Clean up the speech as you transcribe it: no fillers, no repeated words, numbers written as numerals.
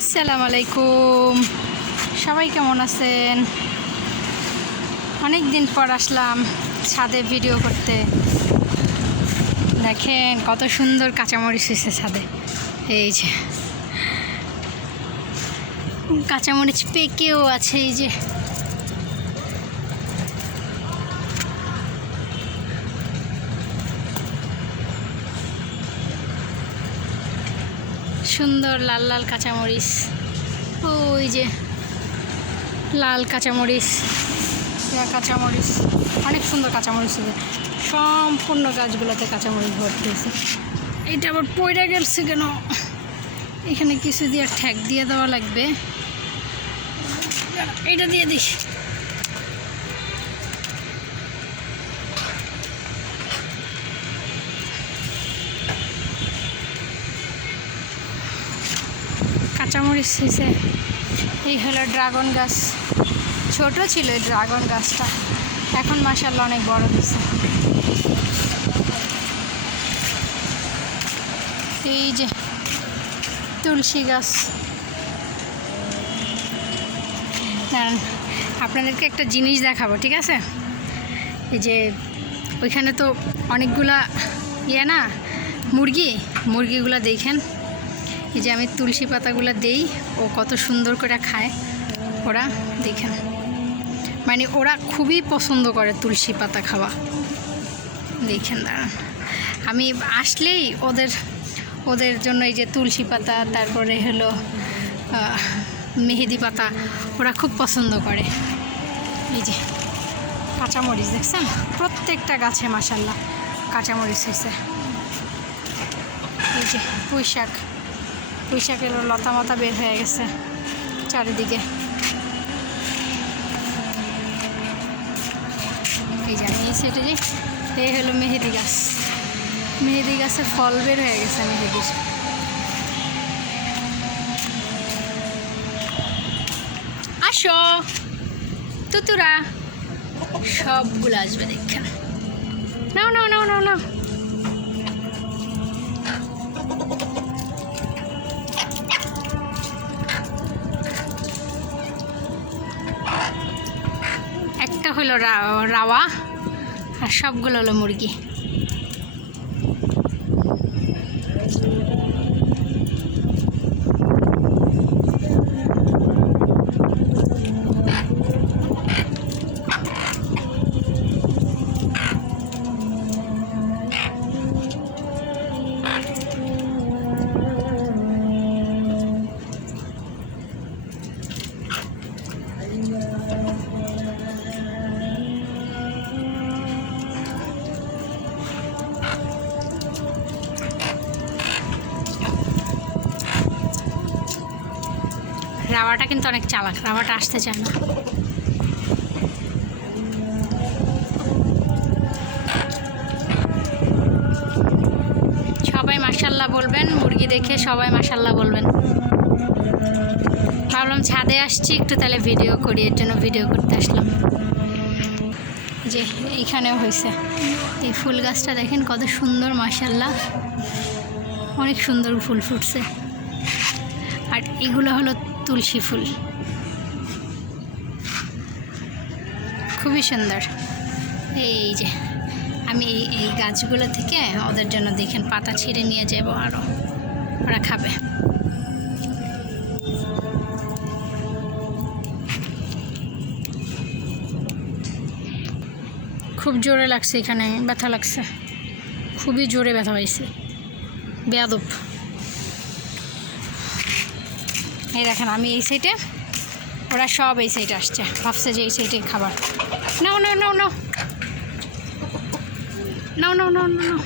আসসালামু আলাইকুম, সবাই কেমন আছেন? অনেক দিন পর আসলাম ছাদে ভিডিও করতে। দেখেন কত সুন্দর কাঁচামরিচ হয়েছে ছাদে। এই যে কাঁচামরিচ পেকেও আছে। এই যে সুন্দর লাল লাল কাঁচামরিচ। ওই যে লাল কাঁচামরিচ, কাঁচামরিচ অনেক সুন্দর কাঁচামরিচ আছে। সম্পূর্ণ গাছগুলোতে কাঁচামরিচ ভর্তি হয়েছে। এটা আবার পড়ে গেছে কেন? এখানে কিছু দিয়ে ঠ্যাক দিয়ে দেওয়া লাগবে। এটা দিয়ে দিস। কাঁচামরিচ হয়েছে। এই হলো ড্রাগন গাছ। ছোট ছিল এই ড্রাগন গাছটা, এখন মাশাআল্লাহ অনেক বড় হয়েছে। এই যে তুলসী গাছ। দাঁড়ান, আপনাদেরকে একটা জিনিস দেখাবো, ঠিক আছে? এই যে ওইখানে তো অনেকগুলা না মুরগিগুলা দেখেন। এই যে আমি তুলসী পাতাগুলো দেই, ও কত সুন্দর করে খায় ওরা, দেখেন। মানে ওরা খুবই পছন্দ করে তুলসী পাতা খাওয়া। দেখেন, দাঁড়ান, আমি আসলেই ওদের জন্য এই যে তুলসী পাতা, তারপরে হলো মেহেদি পাতা, ওরা খুব পছন্দ করে। এই যে কাঁচামরিচ দেখছেন, প্রত্যেকটা গাছে মাশাআল্লাহ কাঁচামরিচ হয়েছে। এই যে পুঁইশাকের লতা মতা বের হয়ে গেছে চারিদিকে। এই যে আমি এই সাইডে যে এই হলো মেহেদি গাছে ফল বের হয়ে গেছে মেহেদির। আসো তুতুরা, সবগুলো আসবে দেখেন। নাও নাও নাও নাও নাও। একটা হলো রাওয়া আর সবগুলো হলো মুরগি। রাওয়াটা কিন্তু অনেক চালাক, রাওয়াটা আসতে চায় না। সবাই মাশাআল্লাহ বলবেন, মুরগি দেখে সবাই মাশাআল্লাহ বলবেন। ভাবলাম ছাদে আসছি একটু তাহলে ভিডিও করি, এর জন্য ভিডিও করতে আসলাম। যে এইখানেও হয়েছে এই ফুল গাছটা, দেখেন কত সুন্দর মাশাআল্লাহ, অনেক সুন্দর ফুল ফুটছে। আর এগুলো হলো তুলসী ফুল, খুবই সুন্দর। এই যে আমি এই গাছগুলো থেকে ওদের জন্য দেখেন পাতা ছিঁড়ে নিয়ে যাবো, আরও ওরা খাবে। খুব জোরে লাগছে, এখানে ব্যথা লাগছে, খুবই জোরে ব্যথা হয়েছে, বেয়াদব। এই দেখেন আমি এই সাইডে, ওরা সব এই সাইডে আসছে, ভাবছে যে এই সাইডে খাবার। নাও নাও নাও নাও নাও নাও নাও নাও।